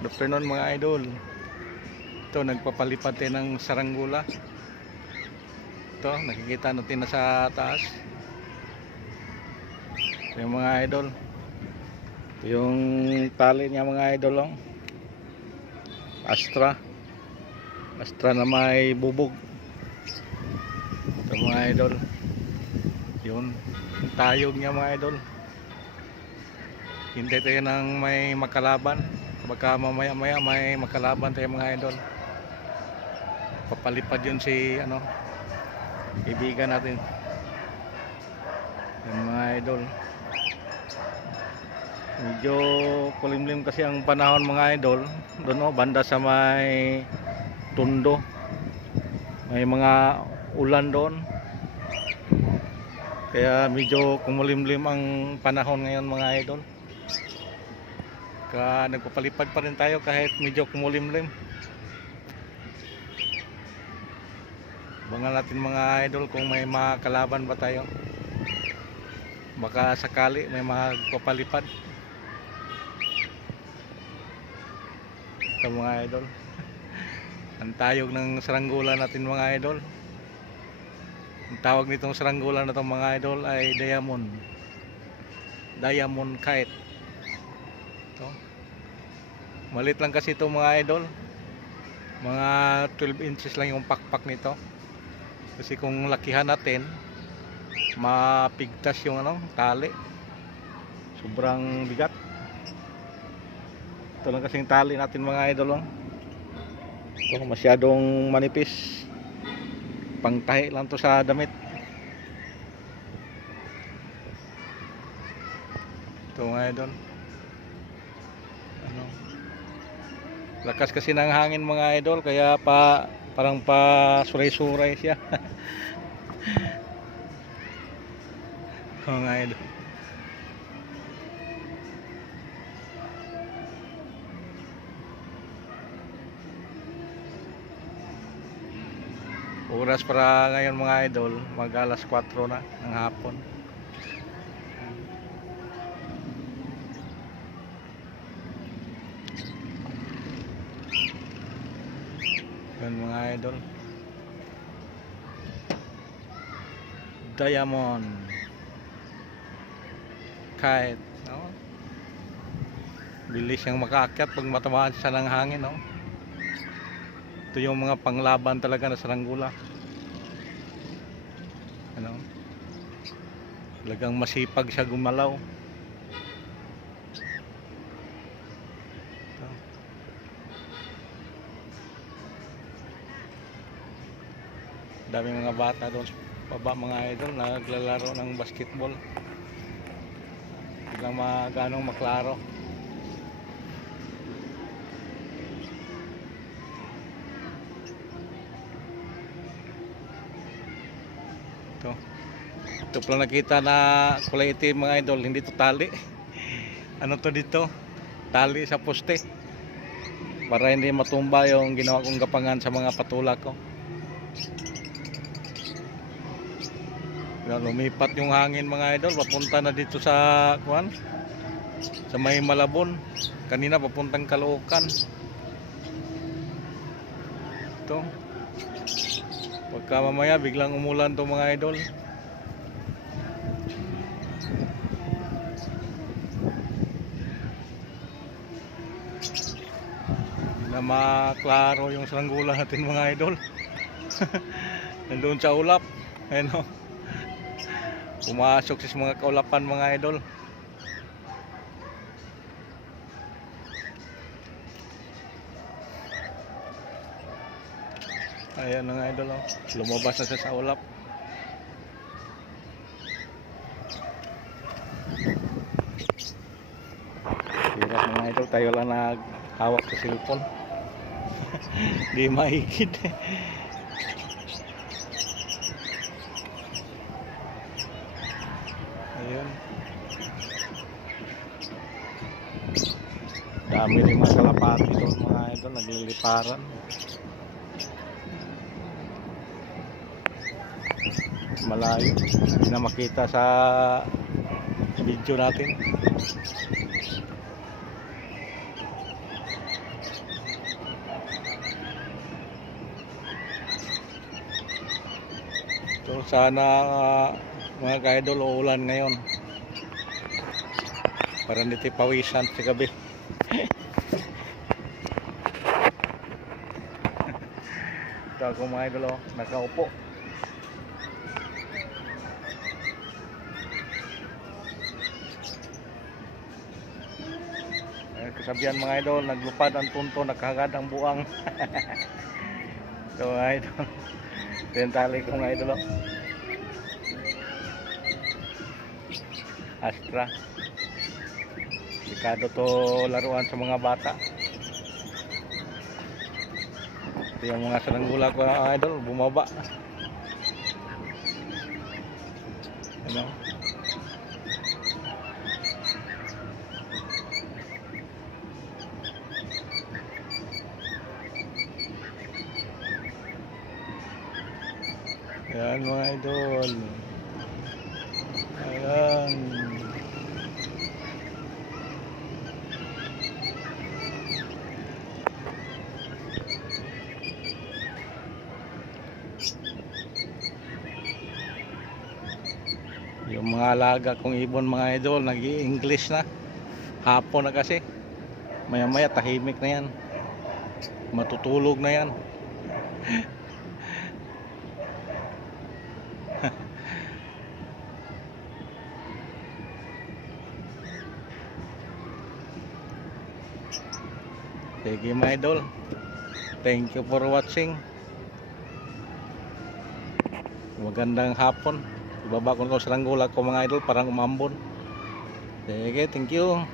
Good afternoon mga idol. Ito, nagpapalipad tayo ng saranggula. Ito, nakikita natin na sa taas. Ito yung mga idol. Ito yung tali niya mga idol. Oh. Astra na may bubog. Ito mga idol. Yun, yung tayog niya mga idol. Hintay tayo ng may makalaban. Baka mamaya may makalaban tayo mga idol. Papalipad yun si kaibigan natin. Yung mga idol. Medyo kulimlim kasi ang panahon mga idol. Doon banda sa may Tondo. May mga ulan doon. Kaya medyo kumulimlim ang panahon ngayon mga idol. Nagpapalipad pa rin tayo kahit medyo kumulimlim. Abangan natin mga idol kung may makalaban ba tayo. Baka sakali may magpapalipad. Ito mga idol. Ang tayog ng saranggula natin mga idol. Ang tawag nitong saranggula na itong mga idol ay diamond kite. Malit lang kasi ito mga idol. Mga 12 inches lang yung pakpak nito. Kasi kung lakihan natin, mapigtas yung tali. Sobrang bigat. Ito lang kasing tali natin mga idol. Ito masyadong manipis. Pangtahi lang to sa damit. Ito mga idol. Lakas kasi ng hangin mga idol, kaya parang pa suray-suray siya. Mga idol. Oras para ngayon mga idol, mag alas 4 na ng hapon. Yan mga idol. Diamond kite, no? Bilis siyang makaakyat pag matamaan siya ng hangin, no? Ito yung mga panglaban talaga na saranggula. Talagang masipag siya gumalaw. Daming mga bata doon sa baba mga idol naglalaro ng basketball. Hindi lang ganong maklaro. Ito pala nakita na kulay itim mga idol, hindi to tali. Ano to dito? Tali sa poste. Para hindi matumba yung ginawa kong gapangan sa mga patulak ko. Lumipat yung hangin mga idol, papunta na dito sa may Malabon. Kanina papuntang Caloocan. Ito. Pagka mamaya biglang umulan to mga idol. Hindi na maklaro yung saranggula natin mga idol. Nandoon sa ulap. Ayun o. Pumasok sa mga kaulapan mga idol. Ayan mga idol, oh. Lumabas na siya sa ulap. Hirap mga idol, tayo lang naghawak sa cellphone. Di mahigit. Ayun. Dami rin mga kalapati doon mga idol, nagliliparan. Malayo, hindi na makita sa video natin. Sana mga ka-idol uulan ngayon para hindi tayo pawisan sa gabi. Ito ako mga idol, nakaupo. Kasabihan mga idol, naglupad ang tunto, nakahagad ang buang. So mga idol, tali ko mga idol. Astra. Sikado to laruan sa mga bata. Ito yung mga salanggula ko mga idol, bumaba. Ano? Ayan mga idol. Ayan. Yung mga alaga kong ibon mga idol, nag-i-English na. Hapon na kasi. Maya maya tahimik na yan. Matutulog na yan. Sige mga idol, thank you for watching. Magandang hapon. Ibaba ko sa langgula ko mga idol, parang umambon. Sige, thank you.